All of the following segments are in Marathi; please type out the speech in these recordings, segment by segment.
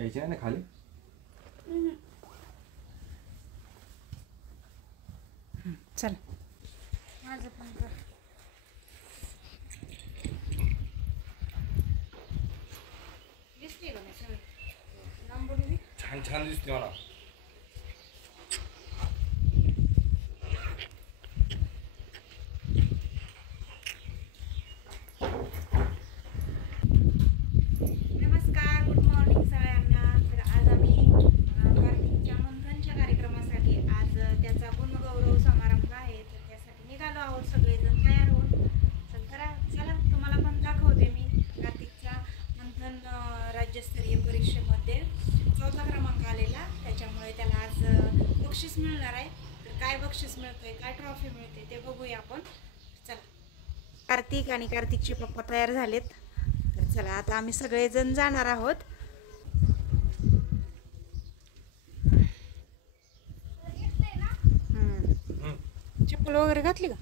यायचे ना खाली. चल माझं पण कर. दिसते का नाही सगळं लांबून? छान छान दिसते मला. नमस्कार, गुड मॉर्निंग सगळ्यांना. तर आज आम्ही कार्तिकच्या मंथनच्या कार्यक्रमासाठी आज त्याचा पुनर्गौरव समारंभ आहे, तर त्यासाठी निघालो आहोत सगळेजण तयार होऊन. चला तुम्हाला पण दाखवते मी कार्तिकच्या मंथन राज्यस्तरीय परीक्षेमध्ये 4था क्रमांक आलेला, त्याच्यामुळे त्याला आज बक्षीस मिळणार आहे. तर काय बक्षीस मिळतंय, काय ट्रॉफी मिळते ते बघूया आपण. चला, कार्तिक आणि कार्तिकचे पप्पा तयार झालेत. तर चला आता आम्ही सगळेजण जाणार आहोत. चप्पल वगैरे घातली का?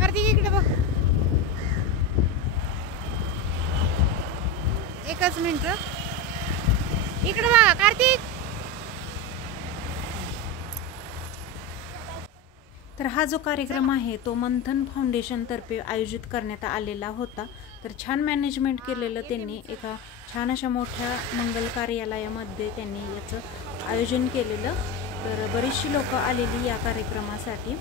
कार्तिक इकडे बघ, एकच मिनिट इकडे बघा कार्तिक. तर हा जो कार्यक्रम आहे तो मंथन फाउंडेशन तर्फे आयोजित करण्यात आलेला होता. तर छान मॅनेजमेंट केलेलं त्यांनी, एका छान अशा मोठ्या मंगल कार्यालयामध्ये त्यांनी याचं आयोजन केलेलं. तर बरीचशी लोक आलेली या कार्यक्रमासाठी.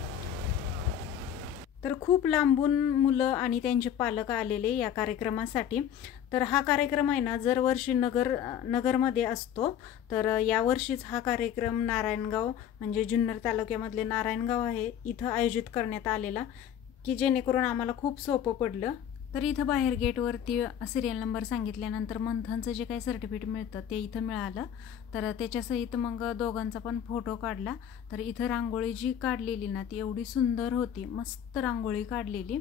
तर खूप लांबून मुलं आणि त्यांचे पालक आलेले या कार्यक्रमासाठी. तर हा कार्यक्रम आहे ना दरवर्षी नगरमध्ये असतो. तर यावर्षीच हा कार्यक्रम नारायणगाव म्हणजे जुन्नर तालुक्यामधले नारायणगाव आहे इथं आयोजित करण्यात आलेला, की जेणेकरून आम्हाला खूप सोपं पडलं. तर इथं बाहेर गेटवरती सिरियल नंबर सांगितल्यानंतर मंथनचं जे काही सर्टिफिकेट मिळतं ते इथं मिळालं. तर त्याच्यासहित मग दोघांचा पण फोटो काढला. तर इथं रांगोळी जी काढलेली ना ती एवढी सुंदर होती, मस्त रांगोळी काढलेली.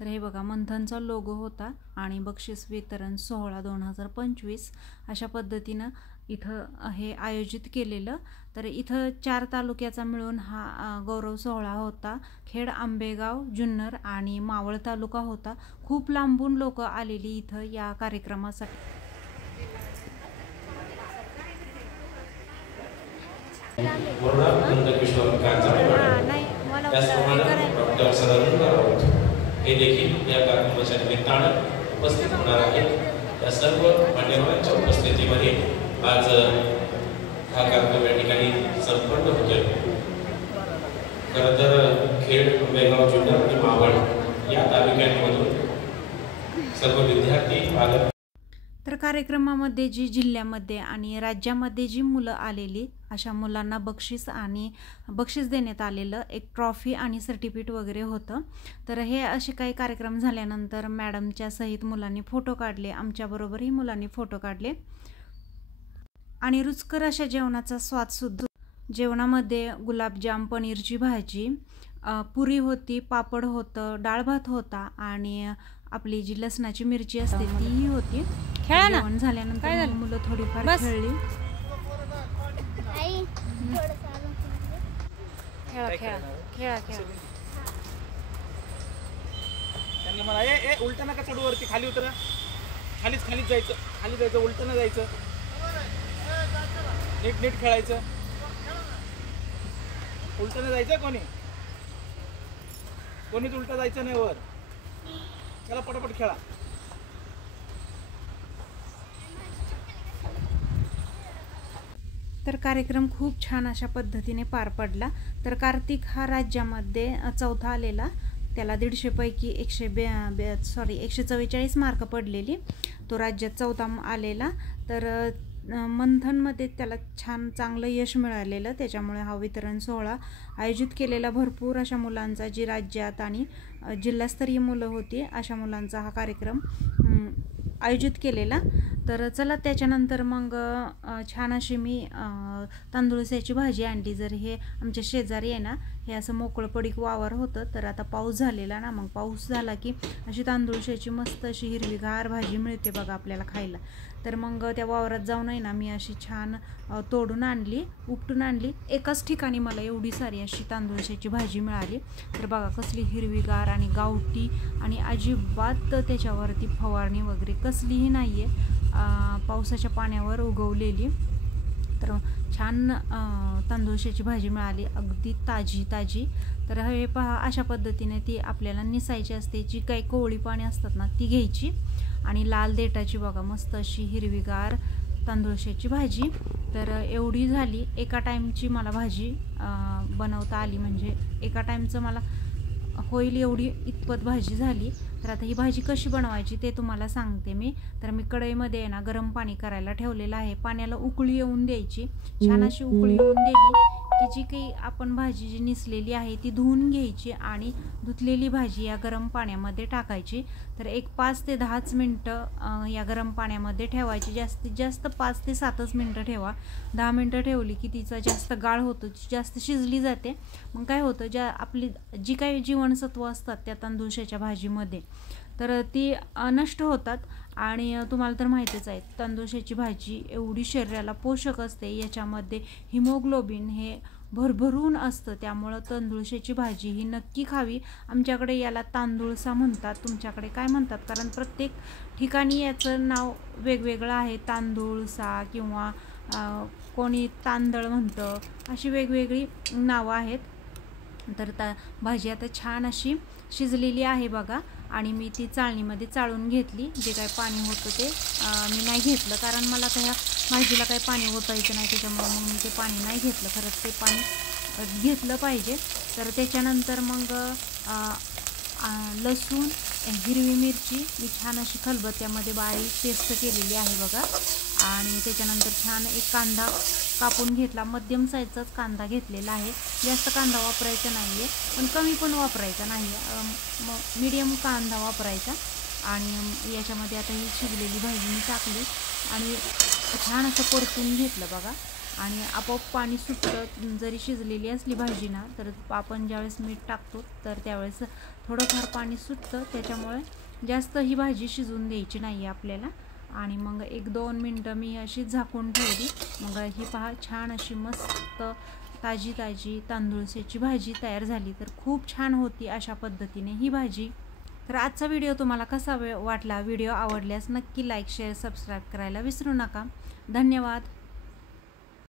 तर हे बघा मंथनचा लोगो होता आणि बक्षीस वितरण सोहळा 2025 अशा पद्धतीनं इथं हे आयोजित केलेलं. तर इथं 4 तालुक्याचा मिळून हा गौरव सोहळा होता. खेड, आंबेगाव, जुन्नर आणि मावळ तालुका होता. खूप लांबून लोक आलेली इथं या कार्यक्रमासाठी. हे देखील या कार्यक्रमाच्या निमित्तानं उपस्थित होणार आहेत. या सर्व मान्यवरांच्या उपस्थितीमध्ये आज हा कार्यक्रम या ठिकाणी संपन्न होतोय. खरं तर खेड, आंबेगाव, जुन्नर आणि मावळ या तालुक्यांमधून सर्व विद्यार्थी पालक. तर कार्यक्रमामध्ये जी जिल्ह्यामध्ये आणि राज्यामध्ये जी मुलं आलेली अशा मुलांना बक्षीस देण्यात आलेलं, एक ट्रॉफी आणि सर्टिफिकेट वगैरे होतं. तर हे असे काही कार्यक्रम झाल्यानंतर मॅडमच्या सहित मुलांनी फोटो काढले, आमच्याबरोबरही मुलांनी फोटो काढले. आणि रुचकर अशा जेवणाचा स्वादसुद्धा. जेवणामध्ये गुलाबजाम, पनीरची भाजी, पुरी होती, पापड होतं, डाळ भात होता आणि आपली जी लसणाची मिरची असते तीही होती. जेवण झाल्यानंतर मुलं थोडीफार खेळली. त्यांनी मला उलट नका चढू, वरती खाली उतरा, खालीच जायचं, उलट न जायचं, नीट खेळायचं, उलट न जायचं, कोणीच उलट जायचं नाही वर. चला पटापट खेळा. तर कार्यक्रम खूप छान अशा पद्धतीने पार पडला. तर कार्तिक हा राज्यामध्ये 4था आलेला, त्याला 150 पैकी 144 मार्क पडलेली. तो राज्यात 4था आलेला. तर मंथनमध्ये त्याला छान चांगलं यश मिळालेलं, त्याच्यामुळे हा वितरण सोहळा आयोजित केलेला भरपूर अशा मुलांचा, जी राज्यात आणि जिल्हास्तरीय मुलं होती अशा मुलांचा हा कार्यक्रम आयोजित केलेला. तर चला त्याच्यानंतर मग छान अशी मी तांदूळस्याची भाजी आणली. जर हे आमच्या शेजारी आहे ना, हे असं मोकळं पडीक वावर होतं, तर आता पाऊस झालेला ना, मग पाऊस झाला की अशी तांदूळस्याची मस्त अशी हिरवीगार भाजी मिळते बघा आपल्याला खायला. तर मग त्या वावरात जाऊन आहे ना मी अशी छान तोडून आणली, उपटून आणली. एकाच ठिकाणी मला एवढी सारी अशी तांदूळस्याची भाजी मिळाली. तर बघा कसली हिरवीगार आणि गावठी, आणि अजिबात त्याच्यावरती फवारणी वगैरे कसलीही नाही आहे, पावसाच्या पाण्यावर उगवलेली. तर छान तांदूळस्याची भाजी मिळाली, अगदी ताजी ताजी. तर हे पहा, अशा पद्धतीने ती आपल्याला निसायची असते. जी काही कोवळी पाणी असतात ना ती घ्यायची, आणि लाल देठाची बघा मस्त अशी हिरवीगार तांदूळस्याची भाजी. तर एवढी झाली. एका टाईमची मला भाजी बनवता आली, म्हणजे एका टाईमचं मला होईल एवढी इतपत भाजी झाली. तर आता ही भाजी कशी बनवायची ते तुम्हाला सांगते मी. तर मी कढईमध्ये आहे ना गरम पाणी करायला ठेवलेलं आहे. पाण्याला उकळी येऊन द्यायची. छान अशी उकळी येऊन दिली की जी काही आपण भाजी जी निसलेली आहे ती धुवून घ्यायची, आणि धुतलेली भाजी या गरम पाण्यामध्ये टाकायची. तर एक 5 ते 10 मिनटं या गरम पाण्यामध्ये ठेवायची. जास्तीत जास्त 5 ते 7 मिनटं ठेवा. 10 मिनटं ठेवली की तिचा जास्त गाळ होतो, जास्त शिजली जाते. मग काय होतं, ज्या आपली जी काही जीवनसत्व असतात त्या तांदूळस्याच्या भाजीमध्ये, तर ती नष्ट होतात. आणि तुम्हाला तर माहितीच आहे, तांदूळस्याची भाजी एवढी शरीराला पोषक असते. याच्यामध्ये हिमोग्लोबिन हे भरभरून असतं, त्यामुळं तांदूळस्याची भाजी ही नक्की खावी. आमच्याकडे याला तांदूळसा म्हणतात, तुमच्याकडे काय म्हणतात, कारण प्रत्येक ठिकाणी याचं नाव वेगवेगळं आहे. तांदूळसा किंवा कोणी तांदळ म्हणतं, अशी वेगवेगळी नावं आहेत. तर भाजी आता छान अशी शिजलेली आहे बघा, आणि मी ती चाळणीमध्ये चाळून घेतली. जे काय पाणी होतं ते मी नाही घेतलं, कारण मला त्या भाजीला काही पाणी ओतायचं नाही, त्याच्यामुळं मग मी ते पाणी नाही घेतलं. खरंच ते पाणी घेतलं पाहिजे. तर त्याच्यानंतर मग लसूण, हिरवी मिरची मी छान अशी खलबत्त्यामध्ये बारीक पेस्ट केलेली आहे बघा. आणि त्याच्यानंतर छान एक कांदा कापून घेतला. मध्यम साईजचाच कांदा घेतलेला आहे. जास्त कांदा वापरायचा नाही आहे, पण कमी पण वापरायचा नाही आहे, मीडियम कांदा वापरायचा. आणि याच्यामध्ये आता ही शिजलेली भाजी मी टाकली आणि छान असं परतून घेतलं बघा. आणि आपोआप पाणी सुटतं. जरी शिजलेली असली भाजी ना, तर आपण ज्यावेळेस मीठ टाकतो तर त्यावेळेस थोडंफार पाणी सुटतं, त्याच्यामुळे जास्त ही भाजी शिजवून द्यायची नाही आहे आपल्याला. आणि मग 1-2 मिनटं मी अशी झाकून ठेवली. मग ही पहा छान अशी मस्त ताजी ताजी तांदूळस्याची भाजी तयार झाली. तर खूप छान होती अशा पद्धतीने ही भाजी. तर आजचा व्हिडिओ तुम्हाला कसा वाटला? व्हिडिओ आवडल्यास नक्की लाईक, शेअर, सबस्क्राईब करायला विसरू नका. धन्यवाद.